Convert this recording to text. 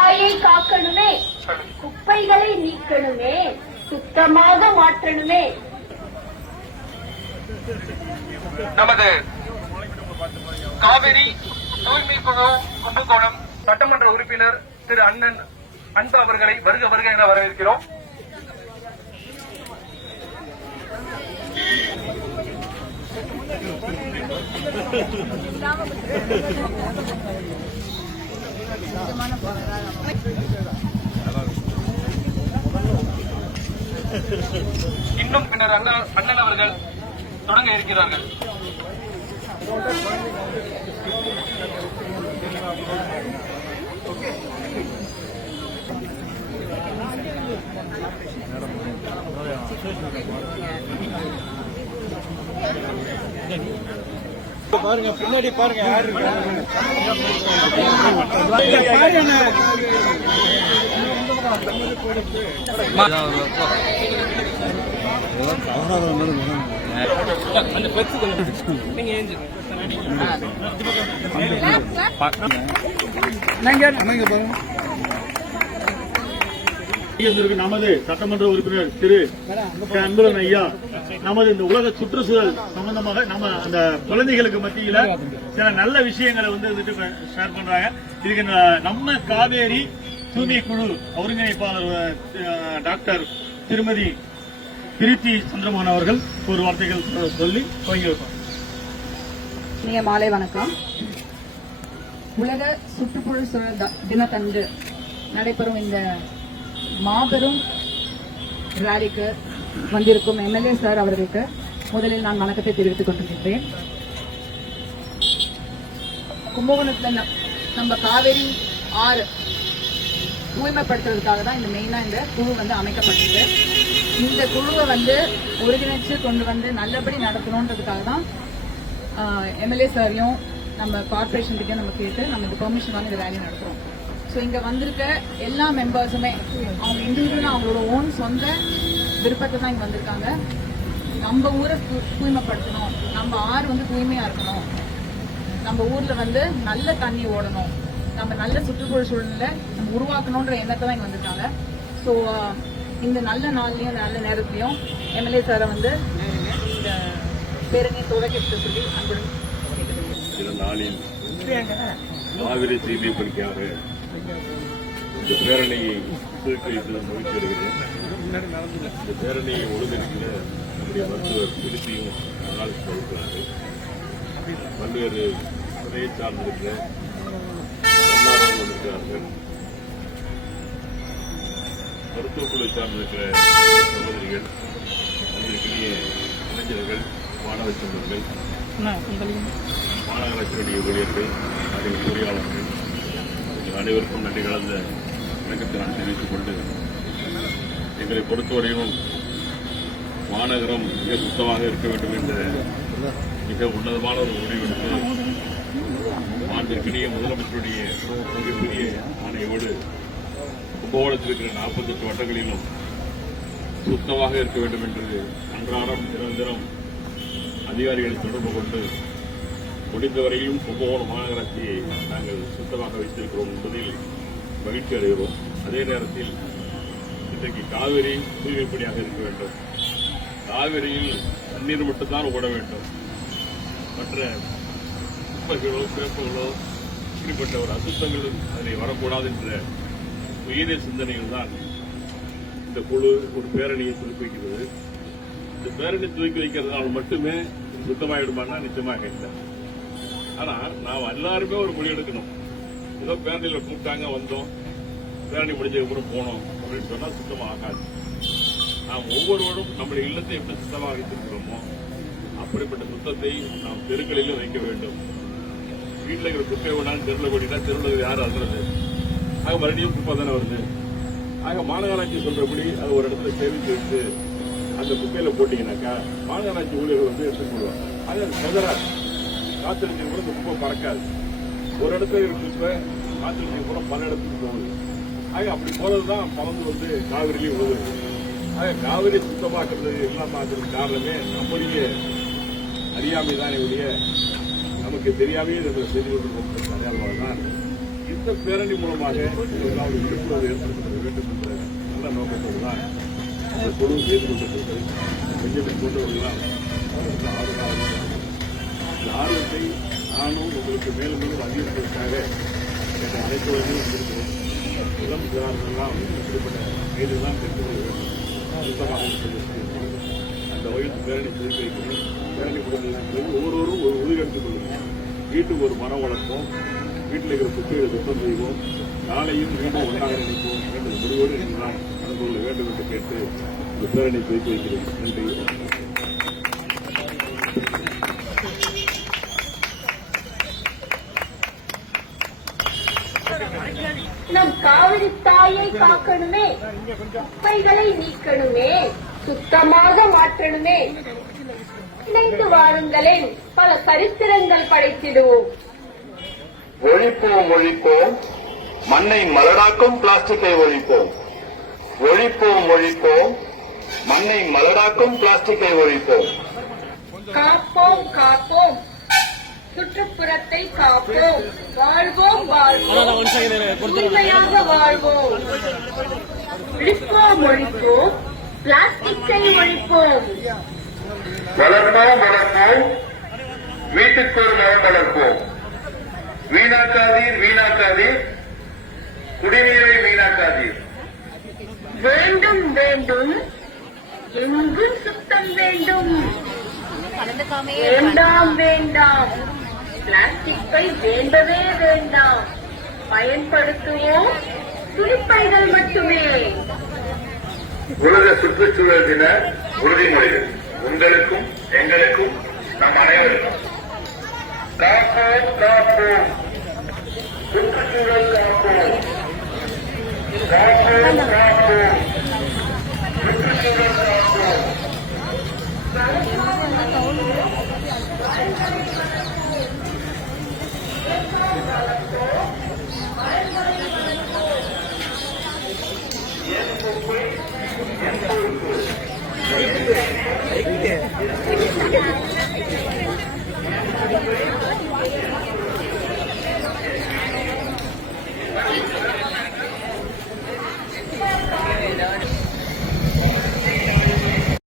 தாயை காக்கணுமே. குப்பைகளை நீக்கணுமே. சுத்தமாக மாற்றணுமே. நமது காவிரி தூய்மை குழு கும்பகோணம் சட்டமன்ற உறுப்பினர் திரு அண்ணன் அன்பு அவர்களை வருக வருக என வரவேற்கிறோம். இன்னும் பின்னர் அண்ணன் அண்ணன் அவர்கள் தொடங்க இருக்கிறார்கள். பாருங்க பின்னாடி பாருங்க யாரு இருக்காங்க இருக்கு நமது சட்டமன்ற உறுப்பினர் திரு அன்புலன் ஐயா நமது இந்த உலக சுற்றுச்சூழல் சம்பந்தமாக நம்ம அந்த குழந்தைகளுக்கு மத்தியில சில நல்ல விஷயங்களை வந்து வந்துட்டு ஷேர் பண்றாங்க. இதுக்கு நம்ம காவேரி தூய்மை குழு ஒருங்கிணைப்பாளர் டாக்டர் திருமதி திருச்சி சந்திரமோகன் அவர்கள் ஒரு வார்த்தைகள் சொல்லி துவங்கி வைப்பாங்க மாலை வணக்கம். உலக சுற்றுப்புற தினத்தன்று நடைபெறும் இந்த மாபெரும் ராலிக்கு வந்திருக்கும் எம்எல்ஏ சார் அவர்களுக்கு முதலில் நான் வணக்கத்தை தெரிவித்துக் கொண்டிருக்கிறேன். கும்பகோணத்தில் நம்ம காவேரி ஆறு தூய்மைப்படுத்துறதுக்காக தான் இந்த மெயினா இந்த குழு வந்து அமைக்கப்பட்டது இந்த குழுவை வந்து ஒருங்கிணைச்சு கொண்டு வந்து நல்லபடி நடத்தணுன்றதுக்காக தான் எம்எல்ஏ சாரையும் நம்ம கார்பரேஷன் கிட்டயும் நம்ம கேட்டு நம்ம இந்த பெர்மிஷன் வாங்கி இந்த வேலையை நடத்துகிறோம் ஸோ இங்க வந்திருக்க எல்லா மெம்பர்ஸுமே அவங்க இண்டிவிஜுவலாக அவங்களோட ஓன் சொந்த விருப்பத்தை தான் இங்க வந்திருக்காங்க. நம்ம ஊரை தூய்மைப்படுத்தணும். நம்ம ஆறு வந்து தூய்மையா இருக்கணும். நம்ம ஊர்ல வந்து நல்ல தண்ணி ஓடணும். நம்ம நல்ல சுற்றுப்புற சூழ்நிலை நம்ம உருவாக்கணுன்ற எண்ணத்தை தான் இங்க வந்திருக்காங்க. ஸோ இந்த நல்ல நாள்லயும் நல்ல நேரத்திலையும் எம்எல்ஏ சாரை வந்து இந்த பேரணி துவக்கிட்டு சொல்லி அன்புடன். சில நாளில் காவிரி இந்த பேரணியை மகிழ்ச்சி வருகிறேன். இந்த பேரணியை ஒழுங்கிருக்கிற நம்முடைய மருத்துவர் திருப்பியும் நாள் சொல்கிறார்கள் பல்வேறு துறையை சார்ந்திருக்கிற இருக்கிறார்கள். மருத்துவக்குழு சார்ந்திருக்கிற சகோதரிகள் வந்திருக்கிற இளைஞர்கள் மாணவ செல்வங்கள் மாநகராட்சியுடைய ஊழியர்கள் அதில் பொறியாளர்கள் அனைவருக்கும் நன்றி கலந்த வணக்கத்தை நான் தெரிவித்துக் கொண்டு எங்களை பொறுத்தவரையும் மாநகரம் மிக சுத்தமாக இருக்க வேண்டும் என்ற மிக உன்னதமான ஒரு முடிவெடுத்து மாண்பிற்கிடையே முதலமைச்சருடைய மிகப்பெரிய ஆணையோடு கும்பகோணத்தில் இருக்கிற நாற்பத்தெட்டு வட்டங்களிலும் சுத்தமாக இருக்க வேண்டும் என்று அன்றாடம் நிரந்தரம் அதிகாரிகளை தொடர்பு கொண்டு முடிந்தவரையும் கும்பகோணம் மாநகராட்சியை நாங்கள் சுத்தமாக வைத்திருக்கிறோம் என்பதில் மகிழ்ச்சி அடைகிறோம். அதே நேரத்தில் இன்றைக்கு காவிரி தூய்மைப்படியாக இருக்க வேண்டும். காவிரியில் தண்ணீர் மட்டும்தான் ஓட வேண்டும். மற்ற குப்பைகளோ பேப்பர்களோ இப்படிப்பட்ட ஒரு அசுத்தங்களும் அதில் வரக்கூடாது என்ற உயரிய சிந்தனைகள் தான் இந்த குழு ஒரு பேரணியை துவக்கி வைக்கிறது. இந்த பேரணி துவக்கி வைக்கிறதுனால மட்டுமே சுத்தமாயிடுமானா நிச்சயமாக இல்லை. ஆனால் நாம் எல்லாருமே ஒரு மொழி எடுக்கணும். ஏதோ பேரணியில் கூப்பிட்டாங்க வந்தோம். பேரணி முடிஞ்சதுக்கு அப்புறம் போனோம் அப்படின்னு சொன்னா சுத்தமா ஆகாது. நாம் ஒவ்வொருவரும் நம்முடைய இல்லத்தை எப்படி சுத்தமாக வைத்திருக்கிறோமோ அப்படிப்பட்ட சுத்தத்தை நாம் தெருக்களிலும் வைக்க வேண்டும். வீட்டில் இருக்கிற குப்பை வேணாலும் தெருவில் கொட்டினா தெருவில் யார் அழுறது ஆக மறுபடியும் குப்பை தானே வருது. ஆக மாநகராட்சி சொல்றபடி அதை ஒரு இடத்துல சேமித்து வச்சு அந்த குப்பையில போட்டீங்கன்னாக்கா மாநகராட்சி ஊழியர்கள் வந்து எடுத்துக்கொள்வாங்க அது அது செதறாது. கூட இந்த குப்பை பறக்காது. ஒரு இடத்துல இருக்கிற குப்பை கூட பல இடத்துக்கு போகுது. ஆக அப்படி போறதுதான் பறந்து வந்து காவிரிலையும் உழுது ஆக காவிரி சுத்தமாக்குறது இல்லாம ஆக்குறது காரணமே நம்முடைய அறியாமை தானே ஒழிய நமக்கு தெரியாமையே நம்ம செய்து கொண்டிருக்கோம் அடையாளமாக தான் இந்த பேரணி மூலமாக விழிப்புணர்வு ஏற்படுத்த வேண்டும் என்ற நல்ல நோக்கத்தோடு தான் இந்த குழு செய்து கொண்டிருக்கிறது. கொஞ்சம் கொண்டவர்களாம் இந்த ஆர்வத்தை நானும் உங்களுக்கு மேலும் மேலும் அதிகரிப்பதற்காக என்ற அனைத்துவரையும் வந்திருக்கிறேன் இளம் சிறார்களெல்லாம் இப்படிப்பட்ட கைதெல்லாம் தெரிந்து கொள்ள வேண்டும் சுத்தமாக அந்த வகையில் பேரணி திருப்பி வைக்கிறேன் பேரணி முடிந்ததற்கு ஒவ்வொருவரும் ஒரு உதவி எடுத்துக் கொள்ளுங்கள் வீட்டுக்கு ஒரு மரம் வளர்ப்போம். வீட்டில் இருக்கிற குப்பைகளை சுத்தம் செய்வோம். நாளையும் மீண்டும் ஒன்றாக நினைப்போம் என்ற முடிவோடு நீங்கள் நாம் நடந்து கொள்ள வேண்டும் என்று கேட்டு இந்த பேரணி திருப்பி வைக்கிறேன். நன்றி. நம் காவிரி தாயை காக்கணுமே குப்பைகளை நீக்கணுமே சுத்தமாக மாற்றணுமே. இணைந்து வாருங்களேன் பல சரித்திரங்கள் படைத்திடுவோம். ஒழிப்போம் ஒழிப்போம். மண்ணை மலடாக்கும் பிளாஸ்டிக்கை ஒழிப்போம். ஒழிப்போம் ஒழிப்போம். மண்ணை மலடாக்கும் பிளாஸ்டிக்கை ஒழிப்போம். காப்போம் காப்போம். சுற்றுப்புறத்தை காப்போம். வாழ்வோம் வாழ்வோம். உண்மையாக வாழ்வோம். ஒழிப்போம் ஒழிப்போம். பிளாஸ்டிக்கை ஒழிப்போம். வளர்ப்போம் வளர்ப்போம். வீட்டுக்கு ஒரு மரம் வளர்ப்போம். வீணாக்காதீர் வீணாக்காதீர். குடிநீரை வீணாக்காதீர். வேண்டும் வேண்டும். எங்கும் சுத்தம் வேண்டும். வேண்டாம் வேண்டாம் பிளாஸ்டிக்கை வேண்டவே வேண்டாம். பயன்படுத்துவோம். துணிப்பைகள் மட்டுமே. உலக சுற்றுச்சூழல் தின உறுதிமொழிகள். உங்களுக்கும் எங்களுக்கும் நம் அனைவருக்கும். காப்போம் காப்போம். சுற்றுச்சூழல் காப்போம். காப்போம் காப்போம். சுற்றுச்சூழல் காப்போம்.